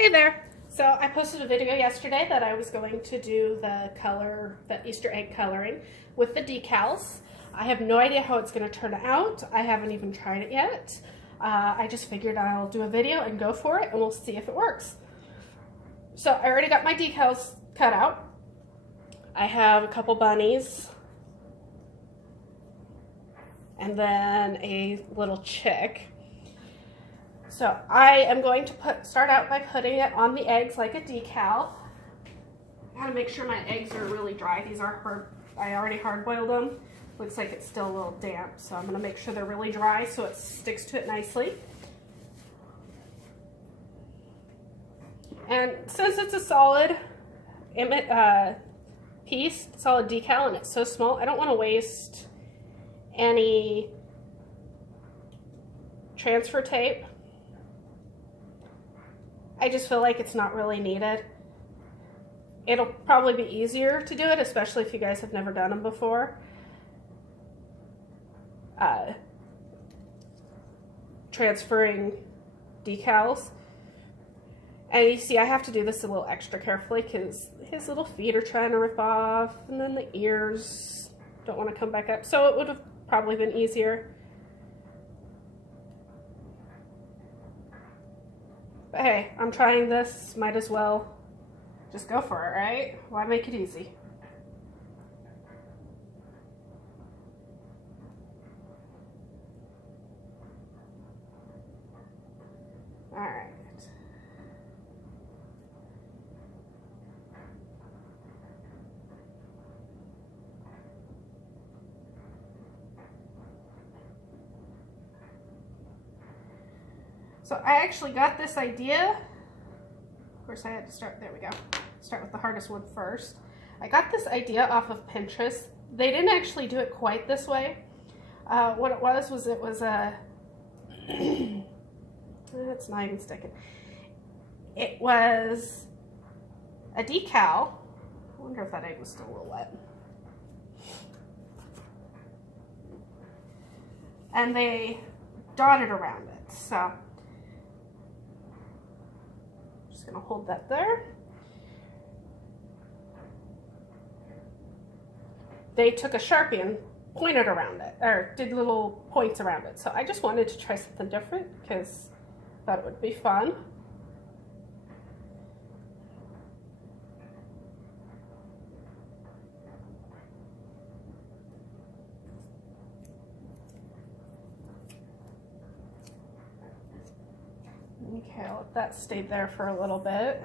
Hey there! So I posted a video yesterday that I was going to do the Easter egg coloring with the decals. I have no idea how it's going to turn out. I haven't even tried it yet. I just figured I'll do a video and go for it and we'll see if it works. So I already got my decals cut out. I have a couple bunnies and then a little chick. So I am going to start out by putting it on the eggs like a decal. I gotta make sure my eggs are really dry. These are hard. I already hard boiled them. Looks like it's still a little damp, so I'm gonna make sure they're really dry so it sticks to it nicely. And since it's a solid piece, solid decal, and it's so small, I don't want to waste any transfer tape. I just feel like it's not really needed. It'll probably be easier to do it, especially if you guys have never done them before. Transferring decals. And you see I have to do this a little extra carefully because his little feet are trying to rip off and then the ears don't want to come back up. So it would have probably been easier. But hey, I'm trying this, might as well just go for it, right? Why make it easy? All right. So I actually got this idea. Of course I had to start, there we go. Start with the hardest one first. I got this idea off of Pinterest. They didn't actually do it quite this way. What it was a, it's not even sticking. It was a decal. I wonder if that egg was still a little wet. And they dotted around it, so. Gonna hold that there. They took a Sharpie and pointed around it, or did little points around it. So I just wanted to try something different because I thought it would be fun. Okay, I'll let that stay there for a little bit.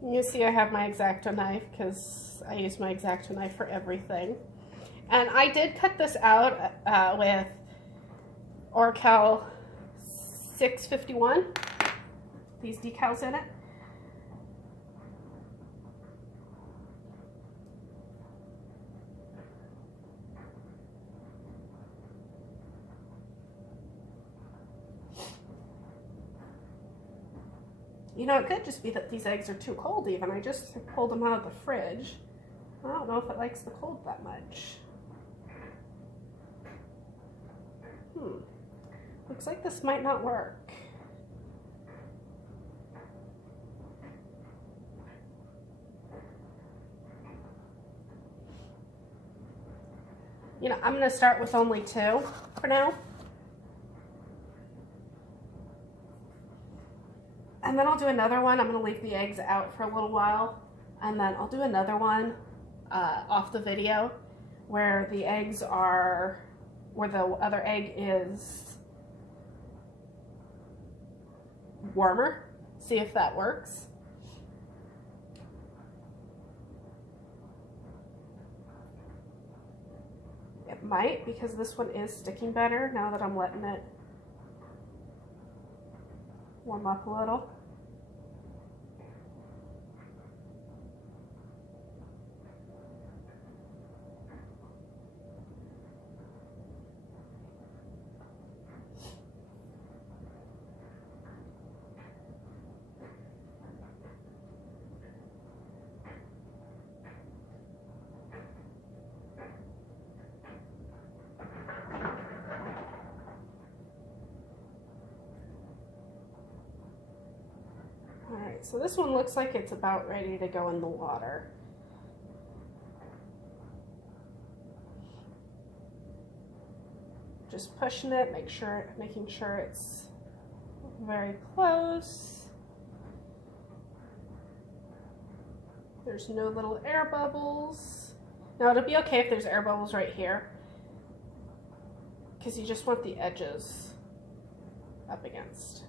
You see I have my X-Acto knife because I use my X-Acto knife for everything. And I did cut this out with Orcal 651, these decals in it. You know, it could just be that these eggs are too cold even. I just pulled them out of the fridge. I don't know if it likes the cold that much. Looks like this might not work. You know, I'm gonna start with only 2 for now. And then I'll do another one. I'm going to leave the eggs out for a little while. And then I'll do another one off the video where the eggs are, where the other egg is warmer. See if that works. It might, because this one is sticking better now that I'm letting it warm up a little. right, so this one looks like it's about ready to go in the water. Just pushing it, making sure it's very close. There's no little air bubbles. Now it'll be okay if there's air bubbles right here, because you just want the edges up against.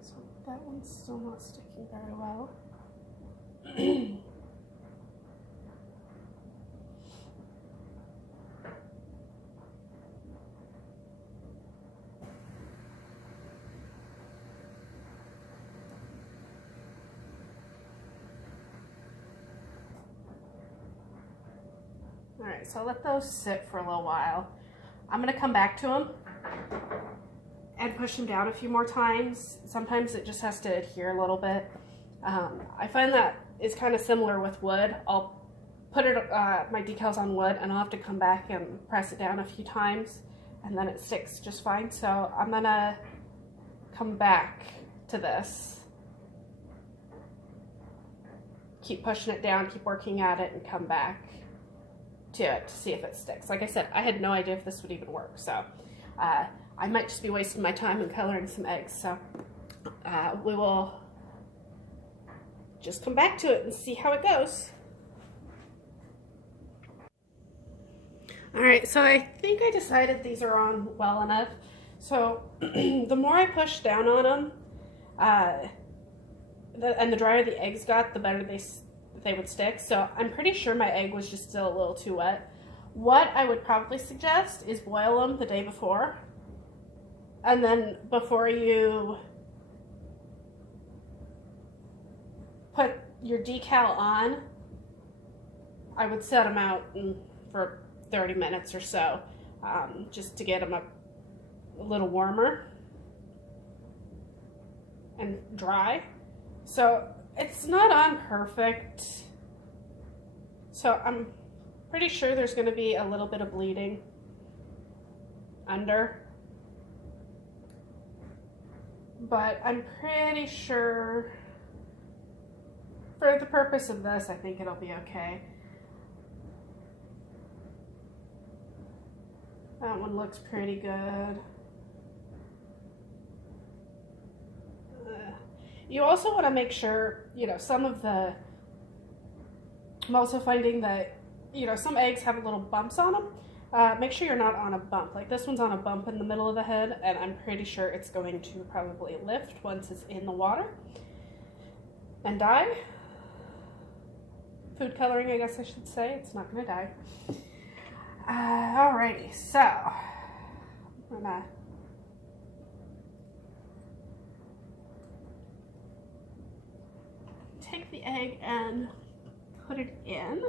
So that one's still not sticking very well. All right, so I'll let those sit for a little while. I'm gonna come back to them and push them down a few more times. Sometimes it just has to adhere a little bit. I find that is kind of similar with wood. I'll put my decals on wood and I'll have to come back and press it down a few times and then it sticks just fine. So I'm gonna come back to this. Keep pushing it down, keep working at it, and come back to it to see if it sticks. Like I said, I had no idea if this would even work, so I might just be wasting my time in coloring some eggs, so we will just come back to it and see how it goes. Alright, so I think I decided these are on well enough. So the more I push down on them, and the drier the eggs got, the better they would stick. So I'm pretty sure my egg was just still a little too wet. What I would probably suggest is boil them the day before. And then before you put your decal on, I would set them out for 30 minutes or so, just to get them a little warmer and dry. So it's not on perfect. So I'm pretty sure there's going to be a little bit of bleeding under. But I'm pretty sure for the purpose of this, I think it'll be okay. That one looks pretty good. You also want to make sure, some of the, I'm also finding that, some eggs have little bumps on them. Make sure you're not on a bump. Like this one's on a bump in the middle of the head, and I'm pretty sure it's going to probably lift once it's in the water and die. Food coloring, I guess I should say. It's not going to die. Alrighty, so I'm gonna take the egg and put it in.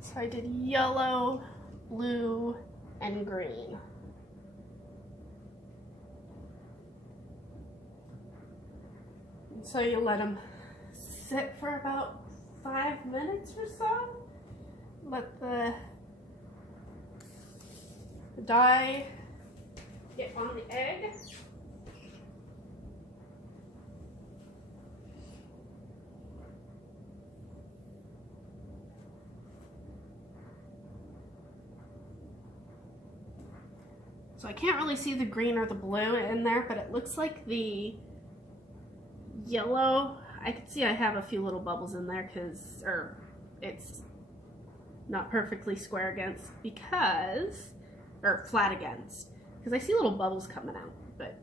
So I did yellow, blue, and green. And so you let them sit for about 5 minutes or so. Let the dye get on the egg. So I can't really see the green or the blue in there, but it looks like the yellow, I can see I have a few little bubbles in there or it's not perfectly square against or flat against, because I see little bubbles coming out, but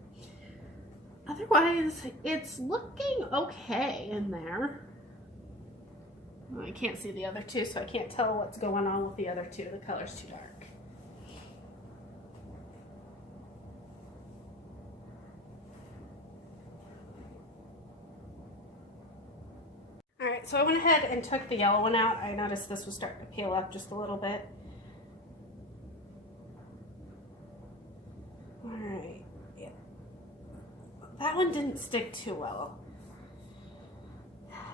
otherwise it's looking okay in there. I can't see the other two, so I can't tell what's going on with the other two. The color's too dark. Alright, so I went ahead and took the yellow one out. I noticed this was starting to peel up just a little bit. Alright, yeah. That one didn't stick too well.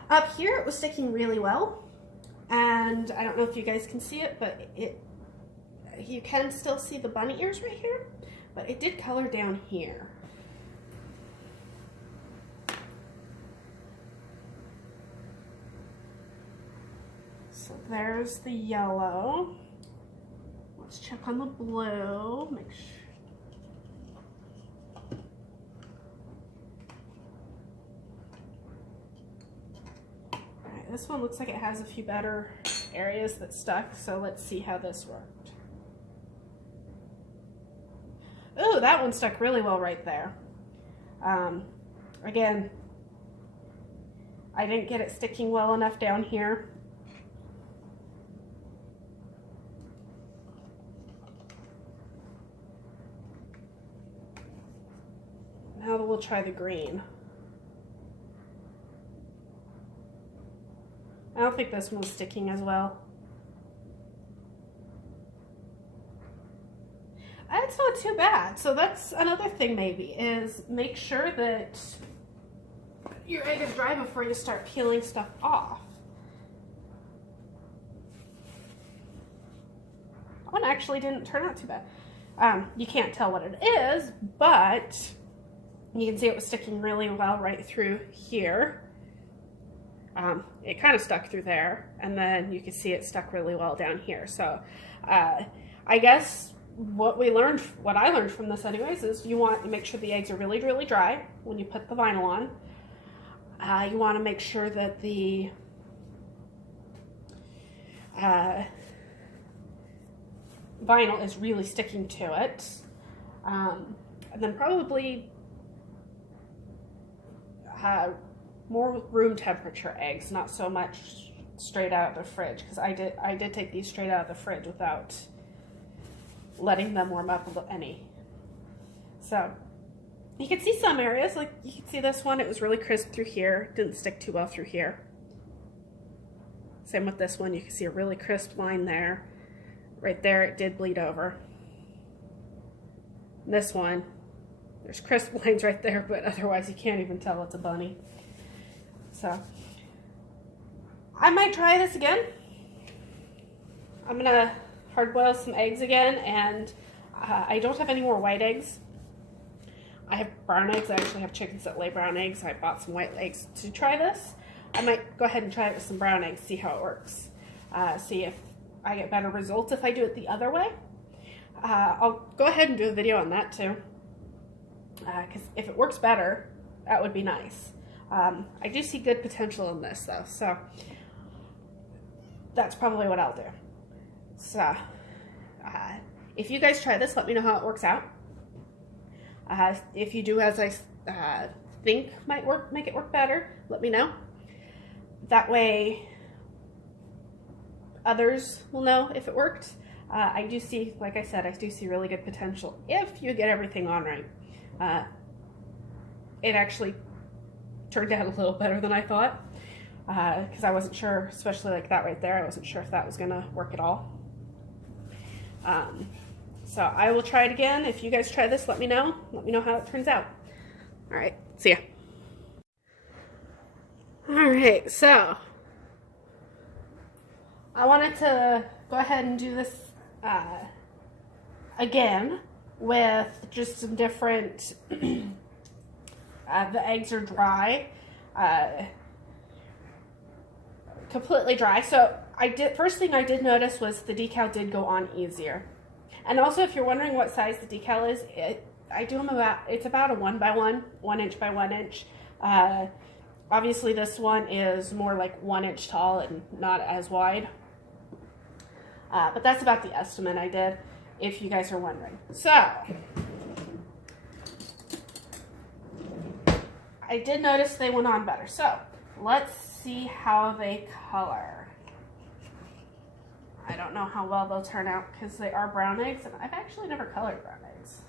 Up here it was sticking really well, and I don't know if you guys can see it, but you can still see the bunny ears right here, but it did color down here. So there's the yellow. Let's check on the blue, make sure. This one looks like it has a few better areas that stuck, so let's see how this worked. Ooh, that one stuck really well right there. Again, I didn't get it sticking well enough down here. Now we'll try the green. I don't think this one was sticking as well. It's not too bad. So that's another thing maybe, is make sure that your egg is dry before you start peeling stuff off. That one actually didn't turn out too bad. You can't tell what it is, but you can see it was sticking really well right through here. It kind of stuck through there, and then you can see it stuck really well down here. So I guess what I learned from this anyways, is you want to make sure the eggs are really, really dry when you put the vinyl on. You want to make sure that the vinyl is really sticking to it. And then probably more room temperature eggs, not so much straight out of the fridge, because I did take these straight out of the fridge without letting them warm up any. So you can see some areas, like you can see this one, it was really crisp through here, didn't stick too well through here. Same with this one, you can see a really crisp line there. Right there it did bleed over. And this one, there's crisp lines right there, but otherwise you can't even tell it's a bunny. So I might try this again. I'm gonna hard boil some eggs again, and I don't have any more white eggs. I have brown eggs. I actually have chickens that lay brown eggs. I bought some white eggs to try this. I might go ahead and try it with some brown eggs, see how it works. See if I get better results if I do it the other way. I'll go ahead and do a video on that too, because if it works better, that would be nice. I do see good potential in this though, so that's probably what I'll do. So if you guys try this, let me know how it works out. If you do as I think might work, make it work better, let me know. That way others will know if it worked. I do see, like I said, I do see really good potential if you get everything on right. It actually turned out a little better than I thought, because I wasn't sure, especially like that right there, I wasn't sure if that was gonna work at all. So I will try it again. If you guys try this, let me know how it turns out. All right, see ya. All right, so I wanted to go ahead and do this again with just some different the eggs are dry, completely dry. So first thing I did notice was the decal did go on easier. And also, if you're wondering what size the decal is, I do them it's about a 1 by 1 inch by 1 inch. Obviously this one is more like 1 inch tall and not as wide. But that's about the estimate I did, if you guys are wondering. So, I did notice they went on better. So, let's see how they color. I don't know how well they'll turn out because they are brown eggs, and I've actually never colored brown eggs.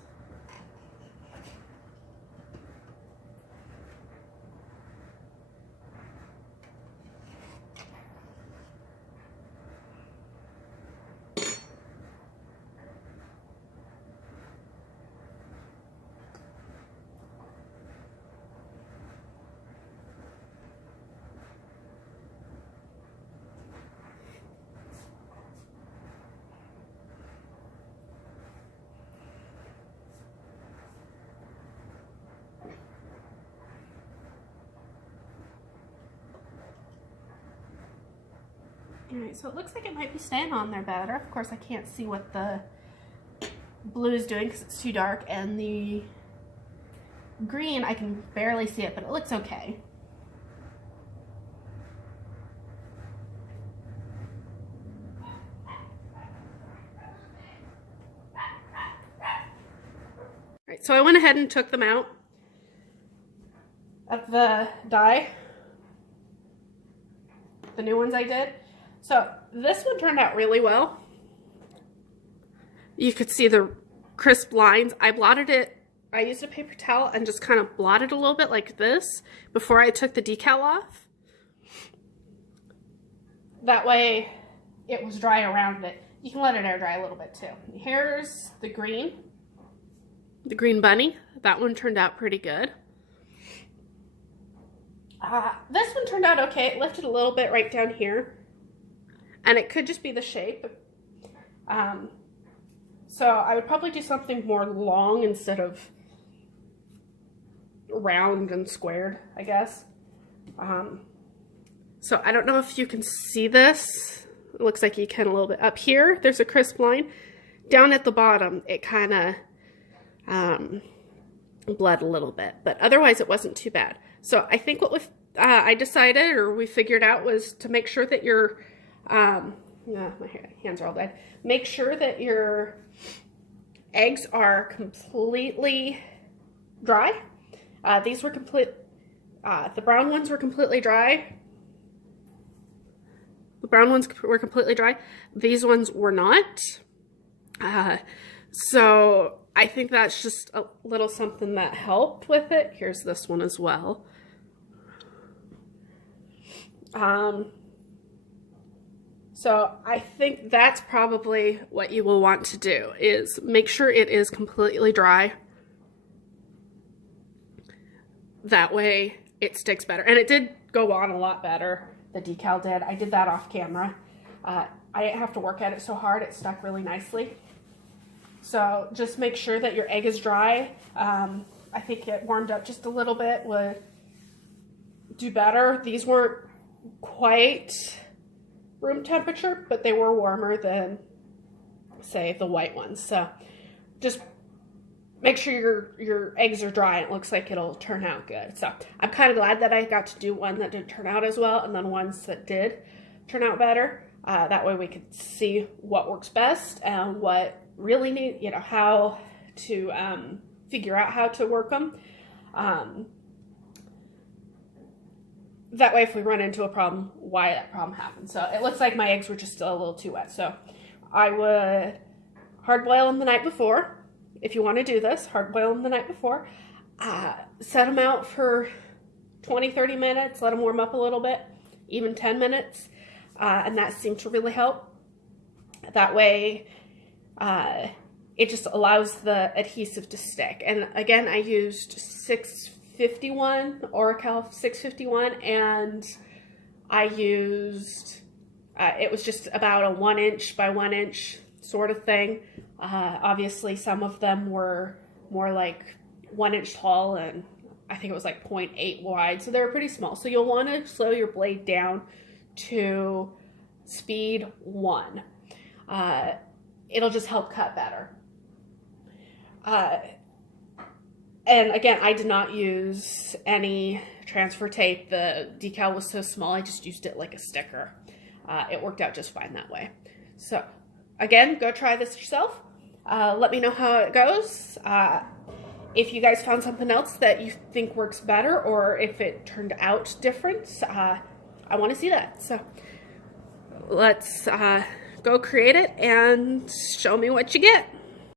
Alright, so it looks like it might be staying on there better. Of course, I can't see what the blue is doing because it's too dark, and the green, I can barely see it, but it looks okay. Alright, so I went ahead and took them out of the dye, the new ones I did. So this one turned out really well. You could see the crisp lines. I blotted it, I used a paper towel and just kind of blotted a little bit like this before I took the decal off. That way it was dry around it. You can let it air dry a little bit too. Here's the green bunny. That one turned out pretty good. This one turned out okay. It lifted a little bit right down here. And it could just be the shape. So I would probably do something more long instead of round and squared, I guess. So I don't know if you can see this. It looks like you can a little bit. Up here, there's a crisp line. Down at the bottom, it kind of bled a little bit. But otherwise, it wasn't too bad. So I think what I decided, or we figured out, was to make sure that your my hands are all dead. Make sure that your eggs are completely dry. These were the brown ones were completely dry. The brown ones were completely dry. These ones were not. So I think that's just a little something that helped with it. Here's this one as well. So I think that's probably what you will want to do, is make sure it is completely dry. That way it sticks better. And it did go on a lot better, the decal did. I did that off camera. I didn't have to work at it so hard. It stuck really nicely. So just make sure that your egg is dry. I think it warmed up just a little bit would do better. These weren't quite room temperature, but they were warmer than, say, the white ones. So just make sure your eggs are dry. It looks like it'll turn out good. So I'm kind of glad that I got to do one that didn't turn out as well, and then ones that did turn out better. That way we could see what works best and what really need, you know, how to figure out how to work them. That way if we run into a problem, why that problem happened. So it looks like my eggs were just still a little too wet. So I would hard boil them the night before. If you want to do this, hard boil them the night before. Set them out for 20-30 minutes, let them warm up a little bit, even 10 minutes. And that seemed to really help. That way it just allows the adhesive to stick. And again, I used 651, Oracal 651, and I used, it was just about a 1 inch by 1 inch sort of thing. Obviously some of them were more like 1 inch tall, and I think it was like 0.8 wide, so they were pretty small. So you'll want to slow your blade down to speed 1. it'll just help cut better. And again, I did not use any transfer tape. The decal was so small, I just used it like a sticker. It worked out just fine that way. So again, go try this yourself. Let me know how it goes. If you guys found something else that you think works better, or if it turned out different, I want to see that. So let's go create it and show me what you get.